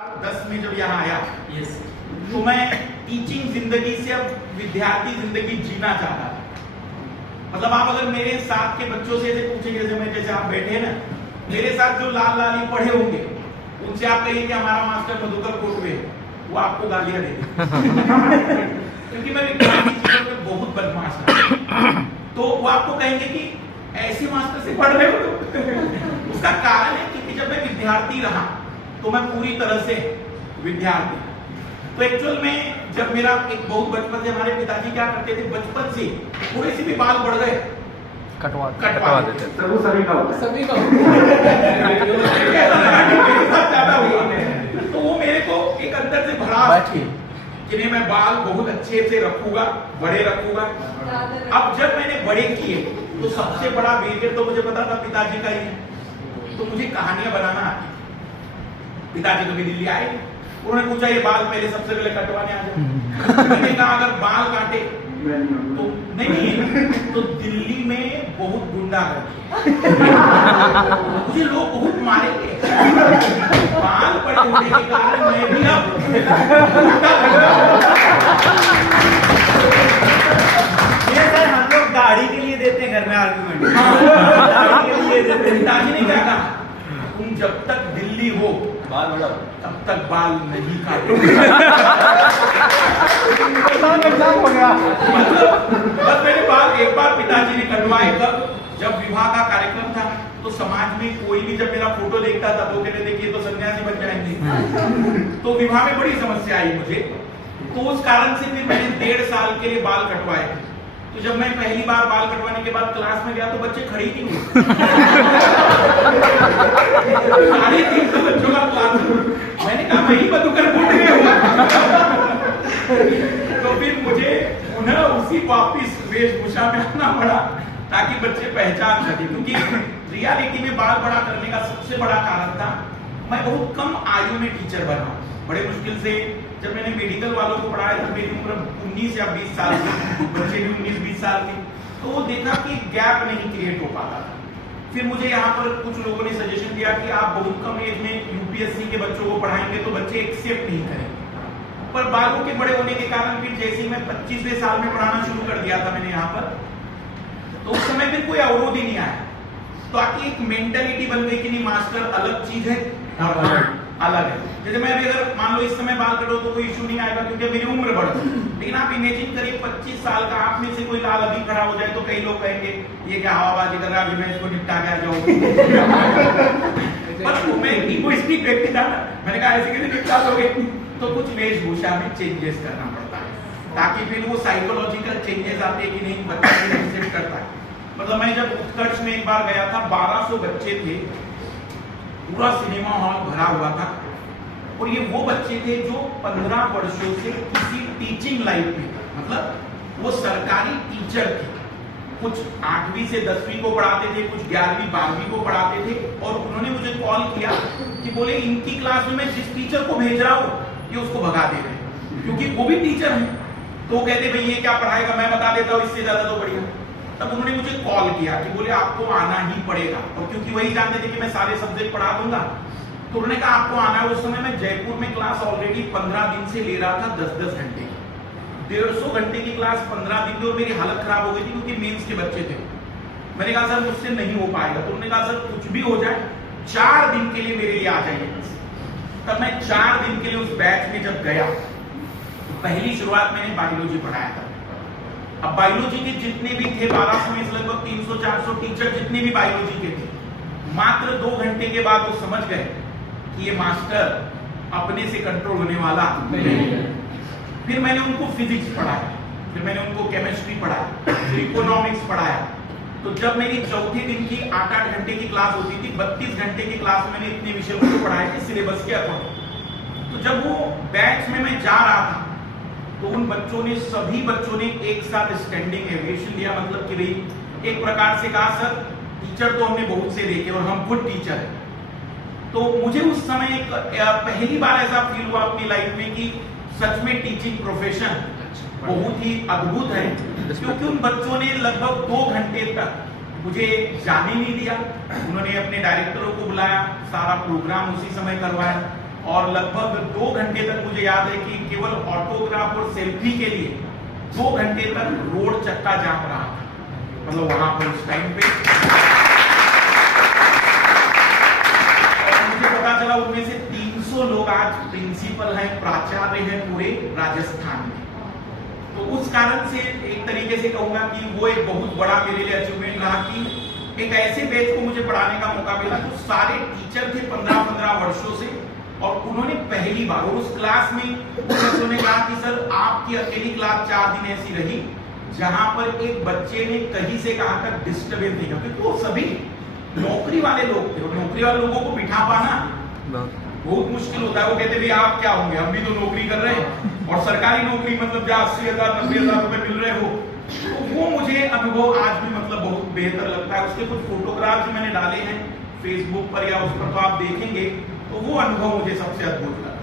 10 में जब यहाँ आया तो मैं टीचिंग जिंदगी से अब विद्यार्थी जिंदगी जीना चाहता था। मतलब आप अगर मेरे साथ के बच्चों से ऐसे पूछेंगे, जैसे आप बैठे हैं ना, मेरे साथ जो लाल लाली पढ़े होंगे उनसे आप कहिए कि हमारा मास्टर मधुकर कोटवे, वो आपको गालियां देंगे क्योंकि मैं विज्ञान की चीजों में बहुत बदमाश था। तो वो आपको कहेंगे कि ऐसे मास्टर से पढ़ रहे हो तो उसका कारण है क्योंकि जब मैं विद्यार्थी रहा तो मैं पूरी तरह से विद्यार्थी। तो एक्चुअल में जब मेरा एक बहुत बचपन से हमारे पिताजी क्या करते थे, बचपन से थोड़े से भी बाल बढ़ गए कटवा देते। सभी का ज्यादा हुआ तो वो मेरे को एक अंदर से भड़ास थी कि नहीं मैं बाल बहुत अच्छे से रखूंगा, बड़े रखूंगा। अब जब मैंने बड़े किए तो सबसे बड़ा बेरियर तो मुझे पता था पिताजी का ही है, तो मुझे कहानियां बनाना आती। पिताजी कभी दिल्ली आए, उन्होंने पूछा ये बाल पहले सबसे पहले कटवाने आ जाओ। मैंने कहा अगर बाल काटे तो नहीं तो दिल्ली में बहुत गुंडा करती मुझे लोग बहुत मारेंगे। बाल बड़े होने के कारण मैं भी अब ये सर हम लोग दाढ़ी के लिए देते हैं घर में आर्गुमेंट। दाढ़ी के लिए देते। पिताजी ने क्या कहा, तुम जब तक दिल्ली हो बाल बढ़ाओ तब तक बाल नहीं काटो। हो गया। बस मेरे बाल एक बार पिताजी ने कटवाए तब जब विवाह का कार्यक्रम था तो समाज में कोई भी जब मेरा फोटो देखता था तो कहते देखिए तो सन्यासी बन जाएंगे। तो विवाह में बड़ी समस्या आई मुझे, तो उस कारण से फिर मैंने 1.5 साल के लिए बाल कटवाए। तो जब मैं पहली बार बाल कटवाने के बाद क्लास में गया तो बच्चे खड़े ही नहीं हुए। साढ़े 300 बच्चों का क्लास, मैंने कहा मैं ही मधुकर कोटवे हूं। तो फिर मुझे पुनः उसी वापिस वेशभूषा में आना पड़ा ताकि बच्चे पहचान सके, क्योंकि रियलिटी में बाल बड़ा करने का सबसे बड़ा कारण था मैं बहुत कम आयु में टीचर बना। बड़े मुश्किल से जब मैंने मेडिकल वालों को पढ़ाया तो मेरी उम्र 19 या 20 साल की, बच्चे भी 19-20 साल के, तो वो देखा कि गैप नहीं क्रिएट हो पाता था। फिर मुझे यहाँ पर कुछ लोगों ने सजेशन दिया कि आप बहुत कम एज में यूपीएससी के बच्चों को पढ़ाएंगे तो बच्चे एक्सेप्ट नहीं करेंगे। पर बालों के बड़े होने के कारण फिर जैसे ही मैं 25वें साल में पढ़ाना शुरू कर दिया था मैंने यहाँ पर, तो उस समय फिर कोई अवरोध ही नहीं आया। तो आके एक मेंटालिटी बन गई कि नहीं मास्टर अलग चीज है और अलग है। जैसे मैं भी अगर मान लो इस समय बाल कटो तो कोई इशू नहीं आएगा क्योंकि मेरी उम्र बढ़ गई। लेकिन आप इमेजिन करिए 25 साल का आप में से कोई लाल अभी खड़ा हो जाए तो कई लोग कहेंगे ये क्या हवाबाजी कर रहा है, अभी मैं इसको निपटा के आ जाऊंगा। पर मैं इगोइस्टिक व्यक्ति था, मैंने कहा ऐसे कैसे निपटा दोगे, तो कुछ वेशभूषा में चेंजेस करना पड़ता है ताकि फिर वो साइकोलॉजिकल चेंजेस आते हैं कि नहीं बच्चा एक्सेप्ट करता है। मतलब मैं जब उत्कर्ष में एक बार गया था, 1200 बच्चे थे, पूरा सिनेमा हॉल भरा हुआ था और ये वो बच्चे थे जो 15 वर्षों से किसी टीचिंग लाइन में, मतलब वो सरकारी टीचर थे। कुछ 8वीं से 10वीं को पढ़ाते थे, कुछ 11वीं 12वीं को पढ़ाते थे। और उन्होंने मुझे कॉल किया कि बोले इनकी क्लास में मैं जिस टीचर को भेज रहा हूँ ये उसको भगा दे रहे हैं क्योंकि वो भी टीचर है। तो वो कहते भाई ये क्या पढ़ाएगा, मैं बता देता हूँ इससे ज्यादा तो बढ़िया। तब उन्होंने मुझे कॉल किया कि बोले आपको आना ही पड़ेगा, और क्योंकि वही जानते थे कि मैं सारे सब्जेक्ट पढ़ा दूंगा तो उन्होंने कहा आपको आना है। उस समय मैं जयपुर में क्लास ऑलरेडी 15 दिन से ले रहा था, 10-10 घंटे की, 150 घंटे की क्लास 15 दिन की, और मेरी हालत खराब हो गई थी क्योंकि मेंस के बच्चे थे। मैंने कहा सर मुझसे नहीं हो पाएगा, तो उन्होंने कहा सर कुछ भी हो जाए 4 दिन के लिए मेरे लिए आ जाइए। तब मैं 4 दिन के लिए उस बैच में जब गया तो पहली शुरुआत मैंने बायोलॉजी पढ़ाया था। अब बायोलॉजी के जितने भी थे 1200 में से लगभग 300-400 टीचर जितने भी बायोलॉजी के थे, मात्र 2 घंटे के बाद वो समझ गए कि ये मास्टर अपने से कंट्रोल होने वाला नहीं है। फिर मैंने उनको फिजिक्स पढ़ाया, फिर मैंने उनको केमिस्ट्री पढ़ाया, फिर इकोनॉमिक्स पढ़ाया। तो जब मेरी चौथे दिन की 8-8 घंटे की क्लास होती थी, 32 घंटे की क्लास में मैंने इतने विषयों को पढ़ाए थे सिलेबस के अकॉर्डिंग। तो जब वो बैच में मैं जा रहा था तो उन बच्चों ने, सभी बच्चों ने एक साथ स्टैंडिंग एविएशन लिया, मतलब कि भाई एक प्रकार से कहा सर टीचर तो हमने बहुत से देखे और हम खुद टीचर हैं। तो मुझे उस समय एक पहली बार ऐसा फील हुआ अपनी लाइफ में कि सच में टीचिंग प्रोफेशन बहुत ही अद्भुत है, क्योंकि उन बच्चों ने लगभग 2 घंटे तक मुझे जाने नहीं दिया। उन्होंने अपने डायरेक्टरों को बुलाया, सारा प्रोग्राम उसी समय करवाया। और लगभग 2 घंटे तक मुझे याद है कि केवल ऑटोग्राफ और सेल्फी के लिए 2 घंटे तक रोड चक्का जाम रहा था, मतलब वहां पर उस टाइम पे। और मुझे पता चला उनमें से 300 लोग आज प्रिंसिपल हैं, प्राचार्य हैं पूरे राजस्थान में। तो उस कारण से एक तरीके से कहूंगा कि वो एक बहुत बड़ा मेरे लिए अचीवमेंट रहा कि एक ऐसे बैच को मुझे पढ़ाने का मौका मिला जो सारे टीचर थे 15-15 वर्षों से, और उन्होंने पहली बार, और उस क्लास में उन्होंने कहा कि सर आपकी अकेली क्लास 4 दिन ऐसी रही जहां पर एक बच्चे ने कहीं से कहां तक डिस्टर्बेंस नहीं किया, क्योंकि वो सभी नौकरी वाले लोग थे और नौकरी वाले लोगों को बिठा पाना बहुत मुश्किल होता है। वो कहते भाई आप क्या होंगे, हम भी तो नौकरी कर रहे हैं, और सरकारी नौकरी मतलब जहाँ 80,000 90,000 रुपए मिल रहे हो। तो वो मुझे अनुभव आज भी मतलब बहुत बेहतर लगता है। उसके कुछ फोटोग्राफ जो मैंने डाले हैं फेसबुक पर या उस पर, तो आप देखेंगे तो वो अनुभव मुझे सबसे अद्भुत लगा।